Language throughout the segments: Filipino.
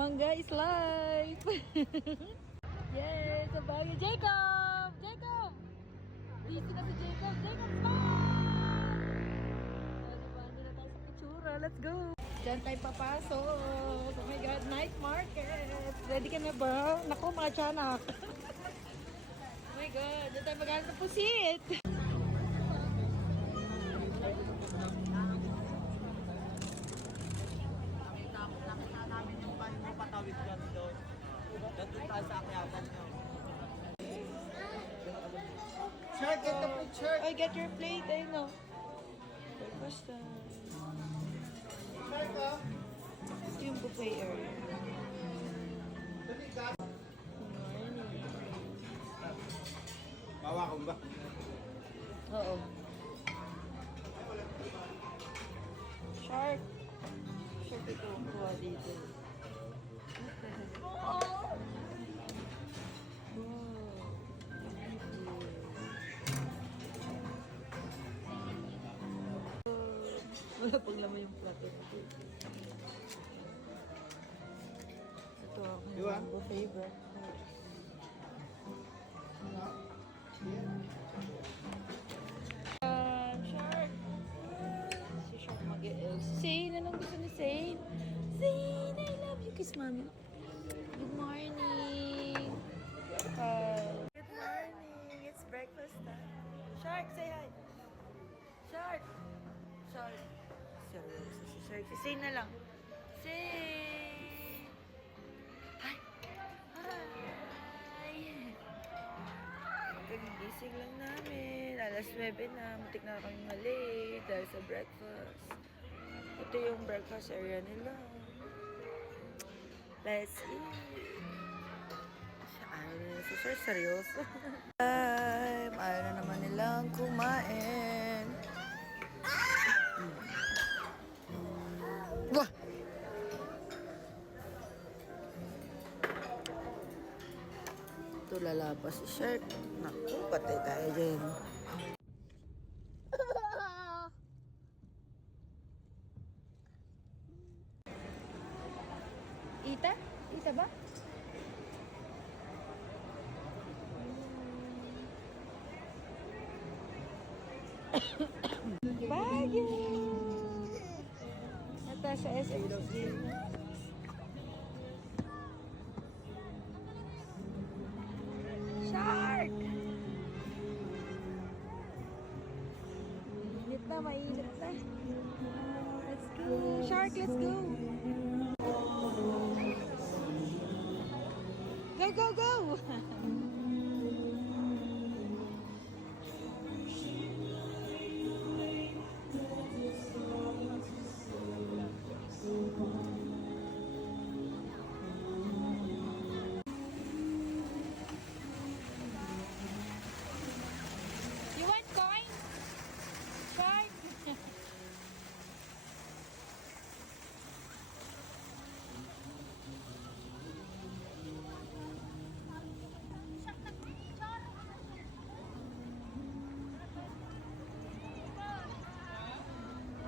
Mangga is life! Yes! Sabay! Jacob! Jacob! Busy na si Jacob! Jacob! Bye! Diba? Hindi na tayo sa pitsura. Let's go! Diyan tayo papasok! Oh my God! Night market! Ready ka na ba? Naku, mga tiyanak! Oh my God! Diyan tayo maghanap ng pusit! Nakita namin yung paano patawid dyan doon. Doon tayo sa akyapan nyo. Sir, get the picture! Oy, get your plate! Ay, no! Breakfast time! Sir, ka? Ito yung buffet area. Dali ka. Good morning! Bawa ko ba? Oo. Shark! Shark ito ang kuha dito. Wow! Wala pang laman yung plato. Ito ang Diba? buffet breakfast. Shark! Si Shark Zane! Anong gusto ni Zane? Zane! I love you! Kiss mommy. Good morning! Good morning! It's breakfast time. Shark, say hi! Shark! Shark! Seryoso si Shark. Si Zane na lang. Zane! Hi! Hi! Kagigising lang namin. Alas 9 na. Mutik na kami malate dahil sa breakfast. Ito yung breakfast area nila. Let's eat. Ayaw na si Sir. Seryoso. Ayaw na naman nilang kumain. Wah! Ito lalapas si Shark. Naku, patay tayo dyan. Ita? Ita ba? Baguio! Natasha SMG. Shark! Mainit na, mainit na. Let's go. Shark, let's go. Go, go, go! You want coin? Shark?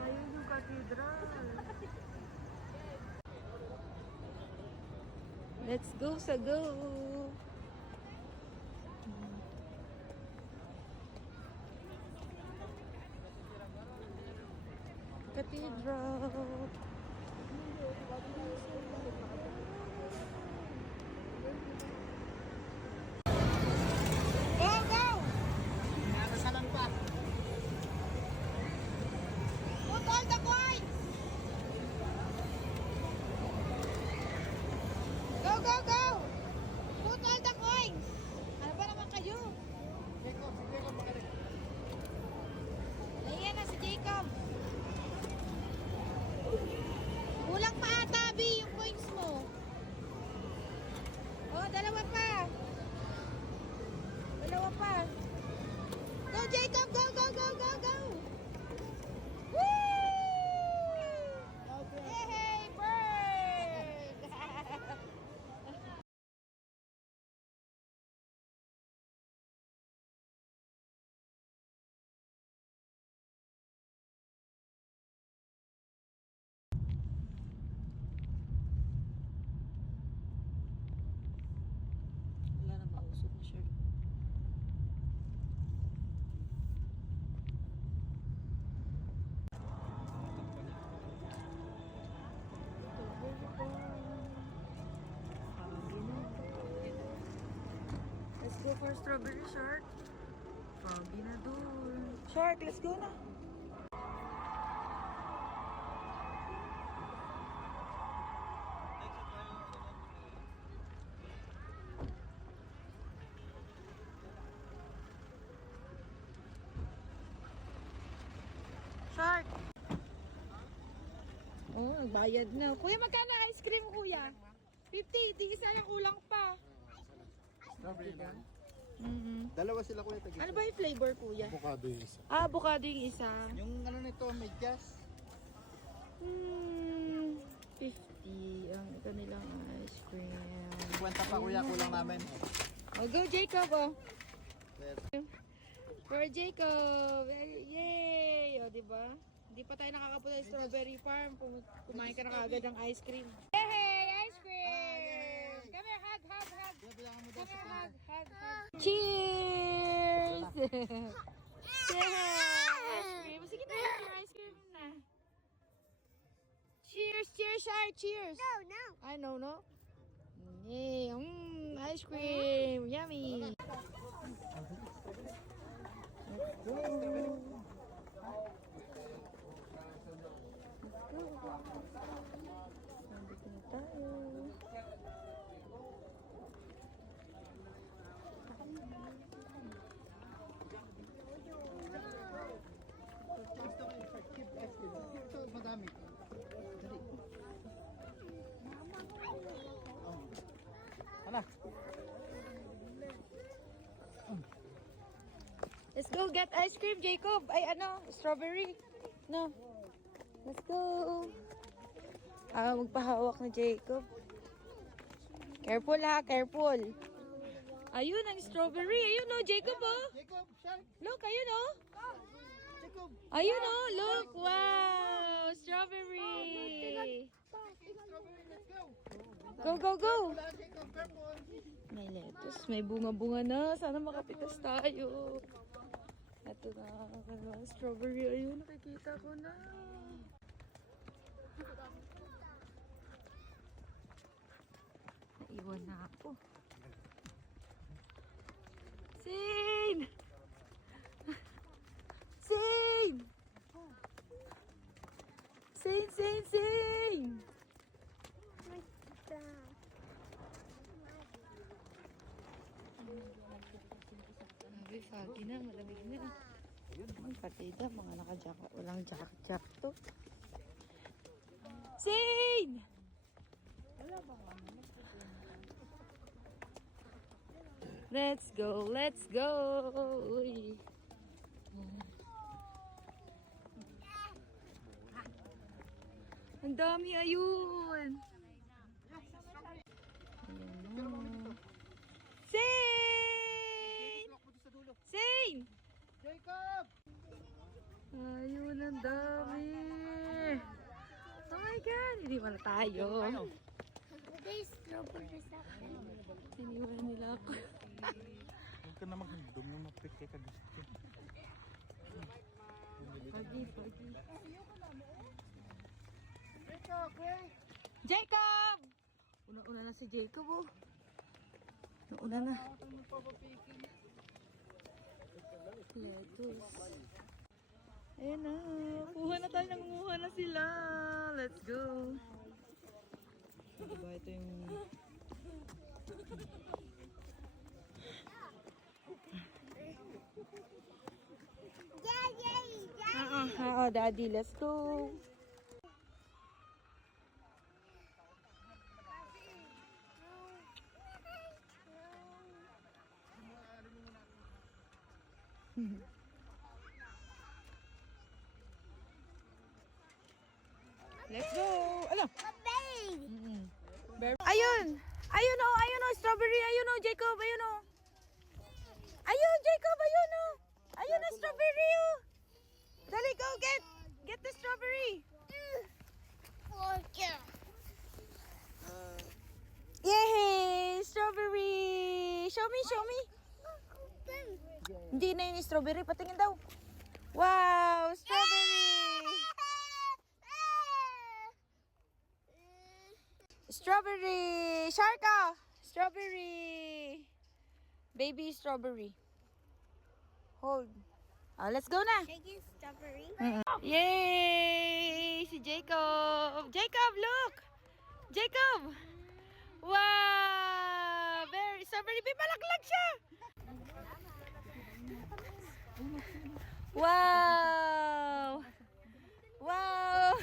Ayun yung cathedral. Let's go sa go! Cathedral. Go, go! Nakasalan pa. Put all the coins! Go, go, go! Put all the coins! Ano ba naman kayo? Jacob, si Jacob magaling. Ayan na si Jacob. Kulang pa ata, Bi, yung coins strawberry shark. Foggy na dun. Shark, let's go na. Shark. Oh, nagbayad na. Kuya, magkano ice cream, kuya? 50. Di isa yung kulang pa. Strawberry lang. Dalawa sila kuya tagisa. Ano ba yung flavor, kuya? Avocado yung isa. Ah, avocado yung isa. Yung ano nito, medyas. 50 ang ito nilang ice cream. Kwenta pa kuya, kulang namin. Oh, go Jacob, oh. There. For Jacob. Yay! O, diba? Hindi pa tayo nakakapunta sa strawberry farm. Kumain ka na kagad ng ice cream. Yay! Ice cream! Come here, hug, hug, hug. Come here, hug, hug, hug. Cheers! Cheers! Ice cream. Sige na, your ice cream na. Cheers, cheers, Shai, cheers. No. I know, no? Yay, ice cream. Yummy. Nandito na tayo. Ito, madami. Dali. Hala. Let's go get ice cream, Jacob. Ay, ano, strawberry. No. Let's go. Magpahawak na Jacob. Careful ha, careful. Ayun, ang strawberry. Ayun oh, Jacob oh. Jacob, shark. Look, ayun oh. Jacob. Ayun oh, look. Wow, strawberry. Strawberry, let's go. Go, go, go. Wala, Jacob, careful. May lettuce, may bunga-bunga na. Sana makapitas tayo. Ito na, ang strawberry. Ayun, nakikita ko na. Naiwan na ako. Zane! Zane! Zane, Zane, Zane! Sabi, foggy na, malamig na. Ang partida, mga naka-jacket, walang jacket to. Zane! Let's go, let's go! Uy. Ang dami, ayun! Ayun. Zane! Zane! Jacob! Ayun, ang dami! Oh my God! Hindi wala tayo. There's strawberry sa akin. Iniwan nila ako. Huwag ka na mag-dum yung mapikay ka gusto ko. Pagi, pagi. Jacob, wait! Jacob! Una-una na si Jacob, oh. Una na. Lettuce. Ayan na. Kuha na tayo. Nangunguha na sila. Let's go. Diba ito yung... Daddy, let's go. Let's go. Ano? Ayun. Ayun oh, ayun oh, strawberry. Ayun oh, Jacob. Ayun oh. Ayun, Jacob. Ayun oh. Ayun oh, strawberry oh. Dali, go get the strawberry. Yay! Strawberry! Show me, show me. Hindi na yun yung strawberry. Patingin daw. Wow! Strawberry! Strawberry! Sharka! Strawberry! Baby strawberry. Hold. Let's go na. Shaking strawberry. Yay! Si Jacob! Jacob, look! Jacob! Wow! Very strawberry. May malaglag siya! Wow! Wow!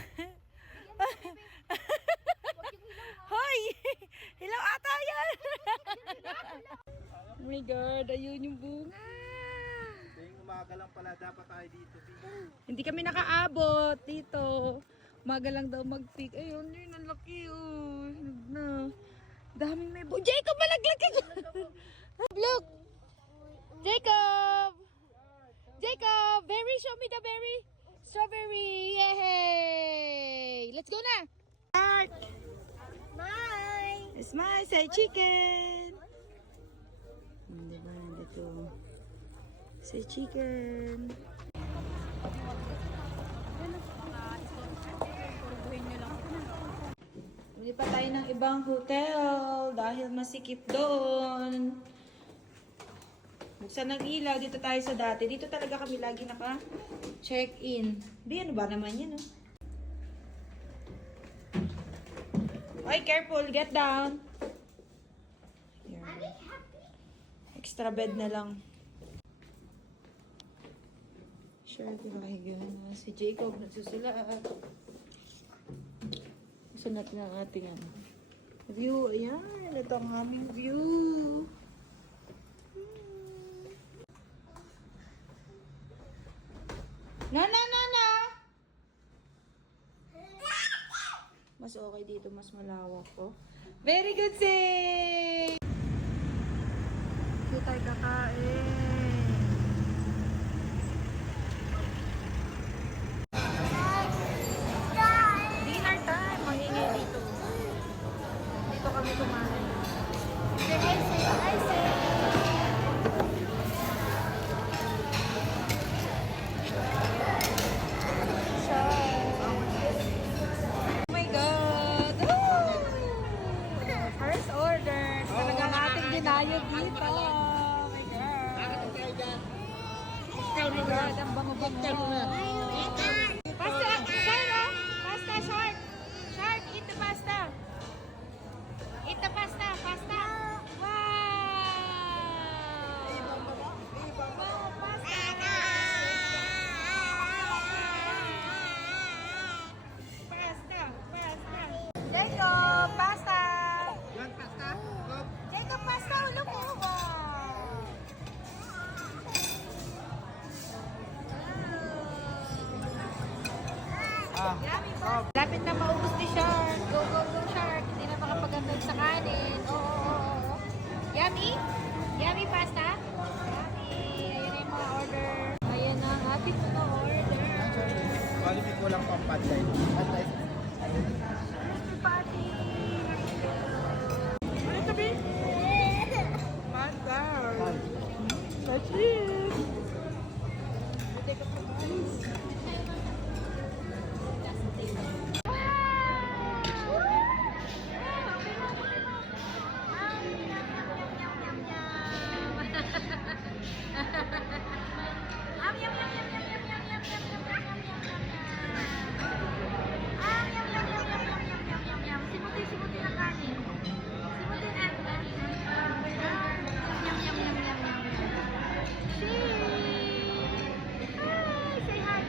Hoy! Hilaw ata yan! Oh my God, ayun yung bunga. Tuwing umaga lang pala dapat tayo dito. Hindi kami nakaabot dito. Umaga lang daw mag-pick. Ayun, yun, ang laki oh. Na. Daming may Jacob, malaglag ka dyan! Look! Jacob! Jacob! Berry, show me the berry! Strawberry! Yay! Let's go na! Start! Bye. Smile, say chicken! Diba, nandito. Say chicken. Hindi pa tayo ng ibang hotel dahil masikip doon. Buksan ng ilaw, dito tayo sa dati. Dito talaga kami lagi naka-check-in. Di, ano ba naman yan, oh? Oy, careful, get down. Here. Extra bed na lang. Sure, di ba kayo gano'n? Si Jacob nagsusulat. Gusto natin ang ating view. Ayan, ito ang aming view. Na! Mas okay dito, mas malawak po. Very good, Say! Dito tayo kakain. Dinner time. Maingay dito. Dito kami kumain. I say. Oh my God! Woo! First order. Talaga nating dinayod dito. Oh my God. Oh my God, ang bango-bango. Pasta, shark, oh. Pasta, shark. Shark, eat the pasta. Eat the pasta, pasta. Wow! Wow, pasta. Pasta, pasta. Jacob, pasta. Yan, pasta. Jacob, pasta. Ulo ko. Yummy, pasta. Lapit na maubos ni Shark. Go, go, go, Shark. Hindi na makapagandog sa kanin. Oo. Yummy? Yummy pasta? Yummy. Ayan na yung mga order. Ayan na ang ating mga order. Quality ko lang pang padlay. Padlay. Birthday party! Ano sabi? Pasta! That's it! Simutin ang kanin. Simutin ang kanin. Yum, yum, yum, yum, yum, yum. Hi! Say hi!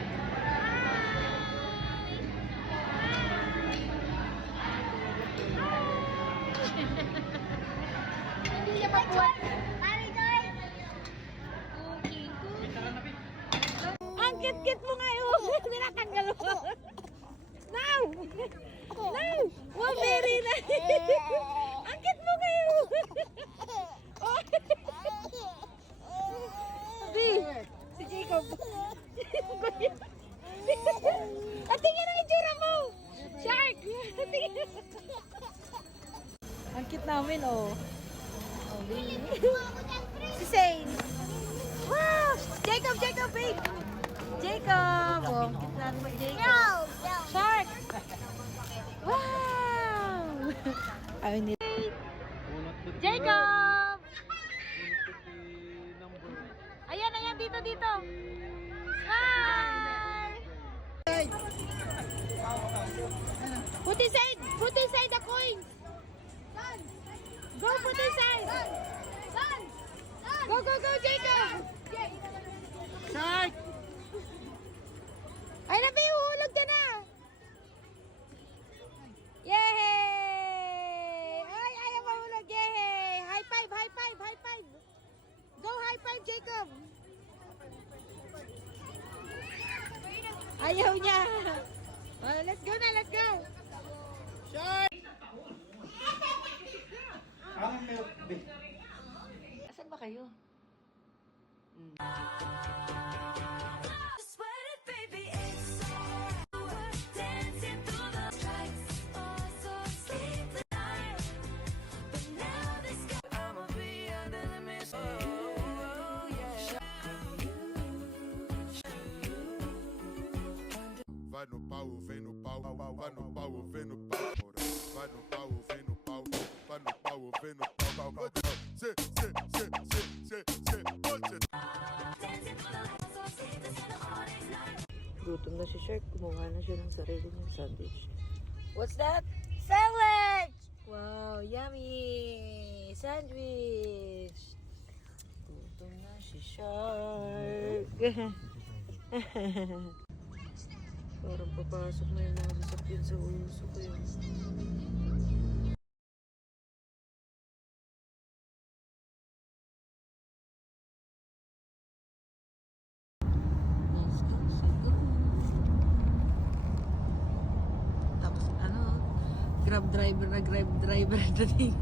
Hindi niya mapuhat. Cooking, cooking. Ang kit-kit mo ngayon. Tinatanggal mo. Now! Now! Wow, very nice! Ang kit mo ngayon. Sabi, si Jacob. At tingin ang itsura mo! Shark! Tingin. Ang cute namin, oh. Si Zane. Wow! Jacob, babe! Jacob! Oh, ang cute natin mag Jacob. Shark! Wow! Ayun nila. Jacob! Put inside the coins. Go, put inside. Go, Jacob. Shark! Ay, nabi, uhulog ka na. Yay! Ay, ayaw mahulog. Yay! High five. Go, high five, Jacob. Ayaw niya. Oh, let's go. Asan ba kayo? Vai no pau, vem no pau, vai no pau, vem no pau, vai no pau, vem no pau, vai no pau, vem no pau, Gutom na si Shark. Kumuha na siya ng sarili niyang sandwich. What's that? Sandwich! Wow, yummy! Sandwich! Gutom na si Shark. Parang papasok na yung mga sasakyan sa uso ko yun. Tapos ano, grab driver na din.